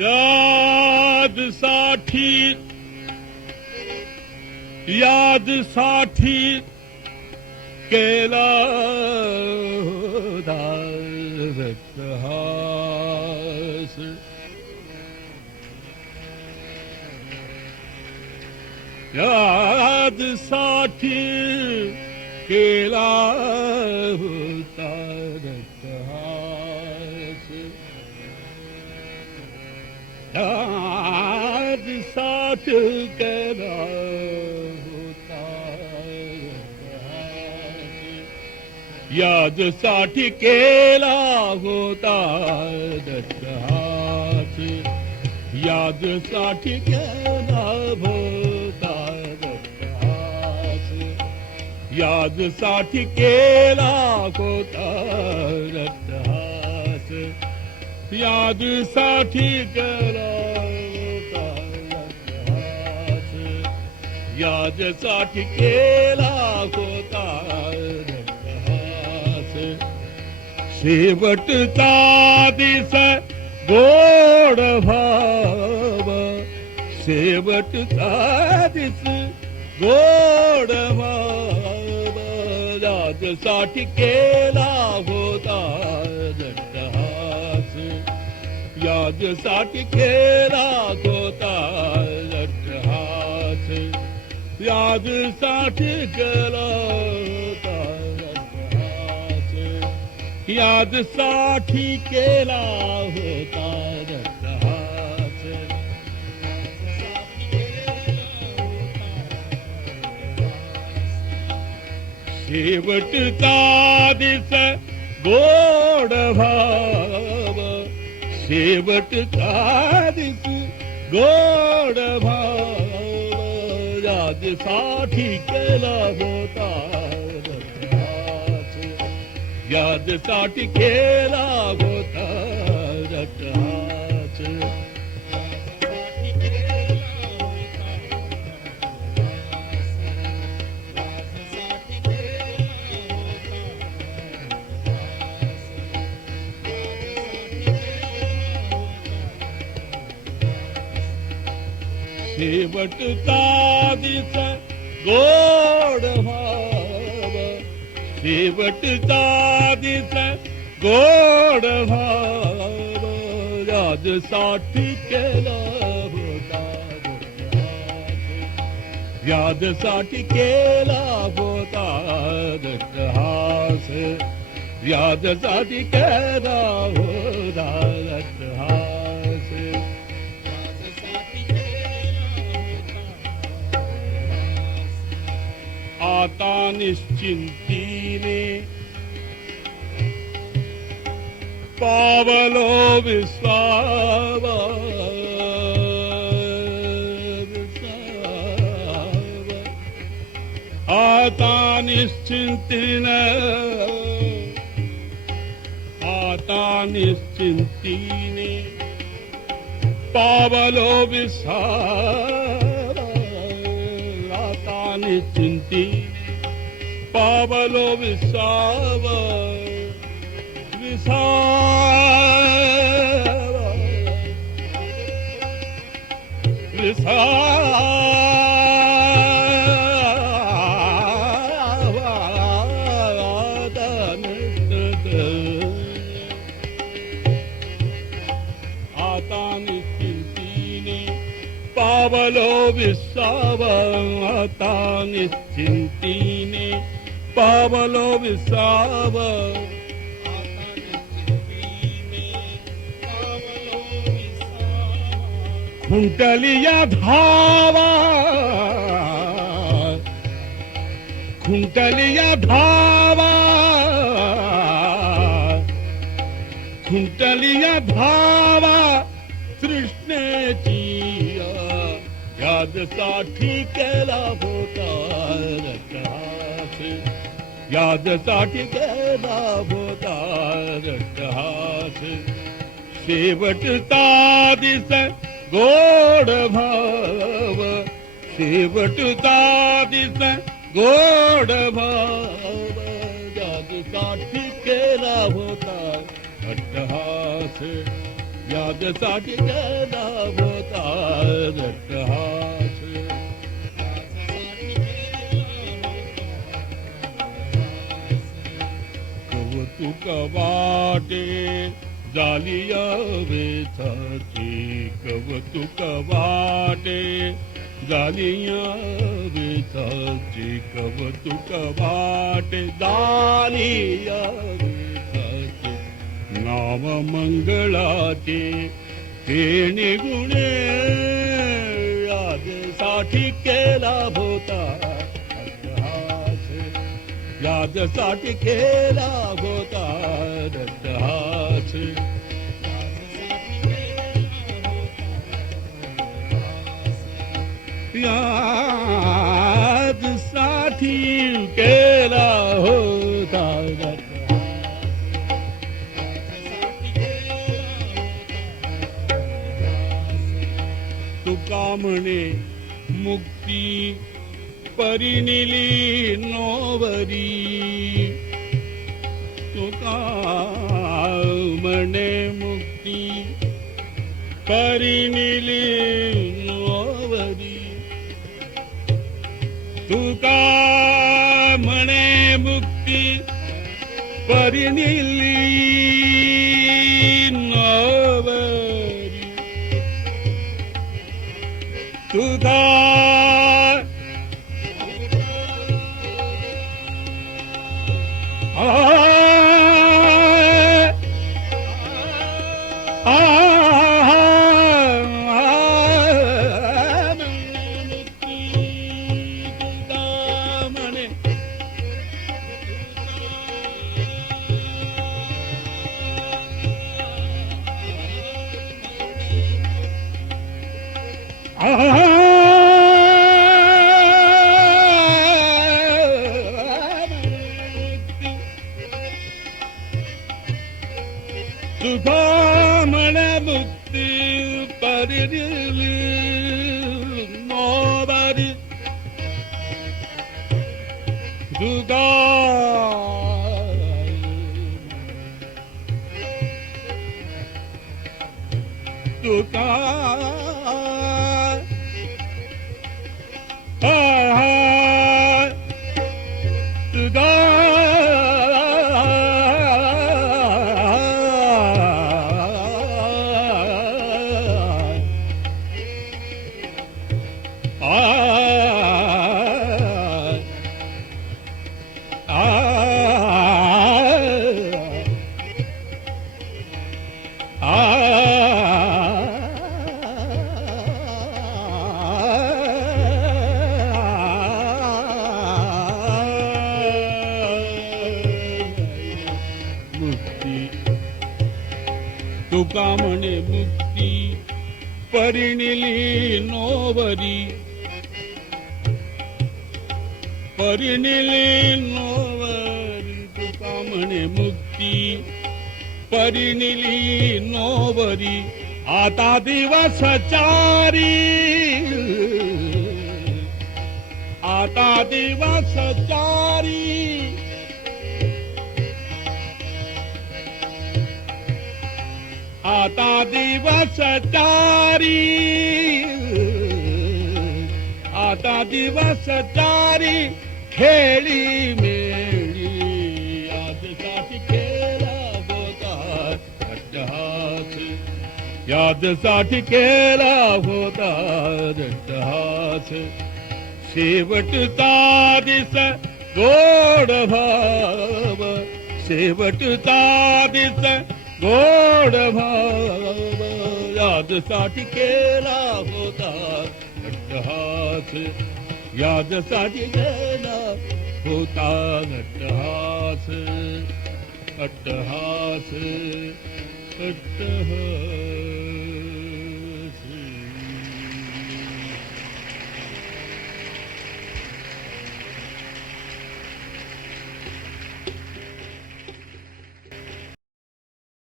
यादसाठी केला रक्तहास यादसाठी केला होता रक्तहास यादसाठी केला यादसाठी केला होता रक्तहास यादसाठी केला होता रक्तहास यादसाठी केला होता रक्तहास यादसाठी केला होता रक्तहास यादसाठी केला होता शेवटचा दिस गोड भाव शेवटचा दिस गोड भाव यादसाठी केला होता रक्तहास यादसाठी केला होता रक्तहास यादसाठी केला यादसाठी केला होता रक्तहास शेवटचा दिस गोड भाव शेवटचा दिस गोड भाव यादसाठी केला होता यादसाठी केला होता रक्तहास शेवटचा दिस गोड भाव शेवटचा दिस गोड भाव यादसाठी केला होता यादसाठी केला होता रक्तहास यादसाठी केला होता रक्तहास आता निश्चिंतीने पावलो विसावा आता निश्चिंतीने पावलो विसावा आता निश्चिंती पावलो विसावा विसावा विसावा आता निश्चिंतीने पावलो विसावा आता निश्चिंतीने पावलो विसावा खुंटलिया धावा खुंटलिया धावा खुंटलिया धावा तृष्णेची यादसाठी केला होता रक्तहास यादसाठी केला होता रक्तहास शेवटचा दिस गोड भाव शेवटचा दिस गोड भाव यादसाठी केला होता अट्टहास यादसाठी केला होता रट्टहास. कौतुक वाटे झाली या वेचाची, कौतुक वाटे झाली या वेचाची, कौतुक वाटे झाली या वेचाची. नाम मंगळाचे ते निगुणे यादसाठी केला होता रट्टहास. यादसाठी केला होता रट्टहास. यादसाठी केला होता रट्टहास. तुका म्हणे मुक्ती परिनिली नोवरी, तुका म्हणे मुक्ती परिनिली नोवरी, तुका म्हणे मुक्ती परिनिली नोवरी. तुका तुका म्हणे मुक्ती परिनिली नोवरी, तुका तुका तुका तुका म्हणे मुक्ती परिनिली नोवरी, परिनिली नोवरी. तुका म्हणे मुक्ती परिनिली नोवरी. आता दिवस चारी, आता दिवस चारी, आता दिवस चारी, आता दिवस चारी खेळी मेळी. यादसाठी केला होता रट्टहास. यादसाठी केला होता रट्टहास. शेवटचा दिस गोड भाव, शेवटचा दिस गोड भाव. यादसाठी केला होता रट्टहास. यादसाठी केला होता रट्टहास. अट्टहास अट्टहास.